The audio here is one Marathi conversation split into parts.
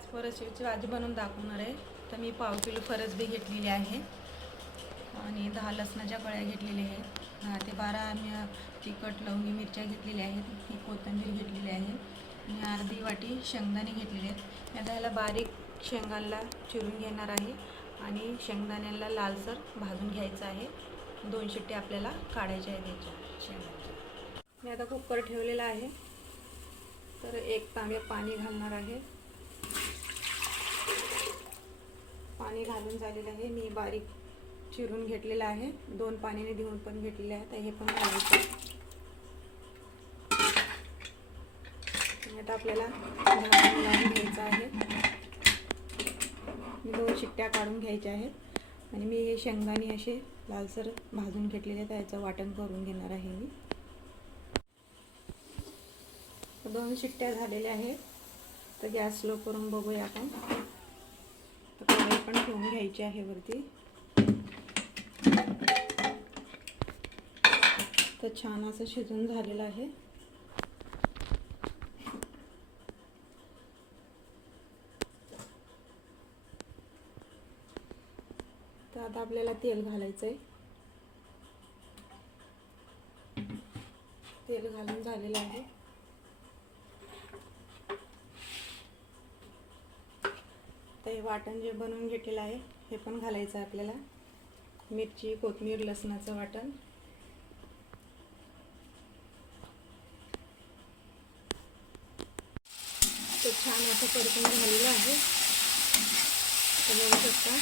आज फरसची भाजी बनवून दाखवणार आहे। तर मी पाव किलो फरस बी घेतलेली आहे आणि 10 लसणाच्या कळ्या घेतलेल्या आहेत, 10 ते 12 तिखट लवंगी मिरच्या घेतलेल्या आहेत, ही कोथिंबीर घेतलेली आहे आणि अर्धी वाटी शेंगदाणे घेतलेले आहेत। आता ह्याला बारीक शेंगांना चिरून घेणार आहे आणि शेंगदाण्याला लालसर भाजून घ्यायचं आहे। 2 शिट्टे आपल्याला काढायच्या आहेत याच्या शेंगांच्या। मी आता कुकर ठेवलेला आहे, तर 1 तांबे पाणी घालणार आहे। पाणी घालून झालेलं आहे। मी बारीक चिरून घेतलेला आहे, 2 पाण्याने धुवून पण घेतलेले आहे, तर हे पण घालायचं। आता आपल्याला झाकण लावून घ्यायचं आहे। 2 शिट्ट्या काढून घ्यायच्या आहेत आणि मी हे शेंगदाणे असे लालसर भाजून घेतलेले आहेत, त्याचं वाटण करून घेणार आहे मी। 2 शिट्ट्या झालेल्या आहेत, तर गॅस स्लो करून बघूया आपण। तर कढई पण ठेवून घ्यायची आहे वरती। तर छान असं शिजून झालेलं आहे। तर आता आपल्याला तेल घालायचं आहे। तेल घालून झालेलं आहे। तर हे वाटण जे बनवून घेतलेलं आहे हे पण घालायचं आहे आपल्याला। मिरची, कोथिंबीर, लसणाचं वाटण। तर छान असं परतून झालेलं आहे, बघू शकता।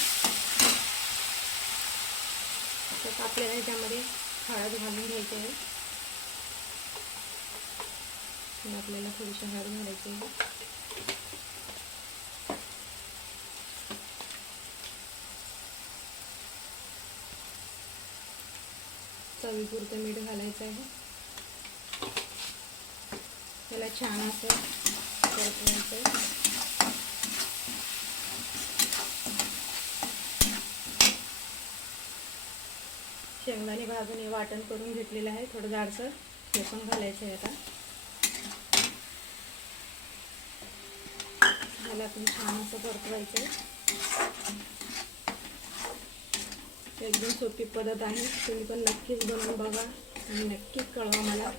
तर आपल्याला याच्यामध्ये हळद घालून घ्यायची आहे। आपल्याला थोडीशी हळद घालायची आहे। चवीपुरतं मीठ घालायचं आहे। त्याला छान असं परतवायचं आहे। शेंगदाणे भाजून हे वाटण करून घेतलेलं आहे, थोडं जाडसर, हे पण घालायचं आहे। आता ह्याला पण छान असं परतवायचं आहे। एकदम सोपी पद्धत आहे, तुम्ही पण नक्कीच बनवून बघा आणि नक्कीच कळवा मला।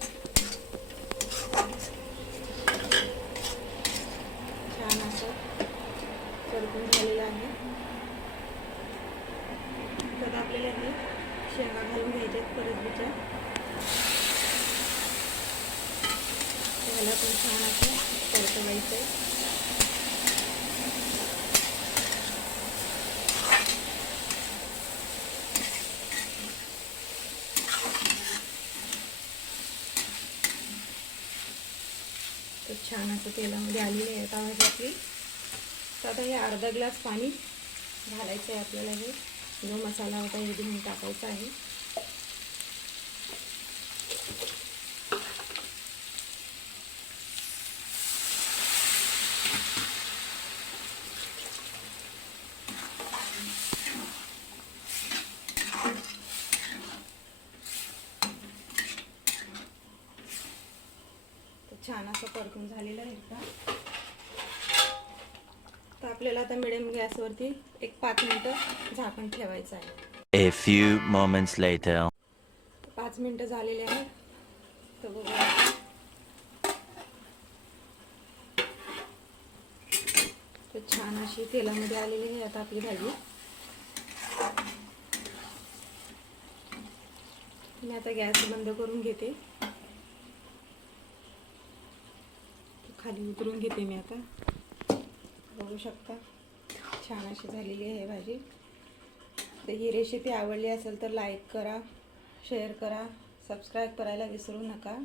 छान असं परतून झालेलं आहे। तर आपल्याला हे शेंगा घालून घ्यायचे आहेत फरसबीच्या। त्याला पण छान असं परतवायचं आहे। तर छान असं तेलामध्ये आलेली आहे आता भाजी आपली। तर आता हे अर्धा ग्लास पाणी घालायचं आहे आपल्याला। हे जो मसाला होता हे घेऊन टाकायचा आहे। छान असं परतून झालेलं आहे का। तर आपल्याला आता मिडियम गॅसवरती 5 मिनिटं झाकण ठेवायचं आहे। A few moments later. 5 मिनिटं झालेले आहेत, तर बघूया। तर छान अशी तेलामध्ये आलेली आहे आता आपली भाजी। मी आता गॅस बंद करून घेते, खाली उतरून घेते मी आता। बघू शकता छान अशी झालेली आहे भाजी। तर ही रेसिपी आवडली असेल तर लाईक करा, शेअर करा, सबस्क्राईब करायला विसरू नका।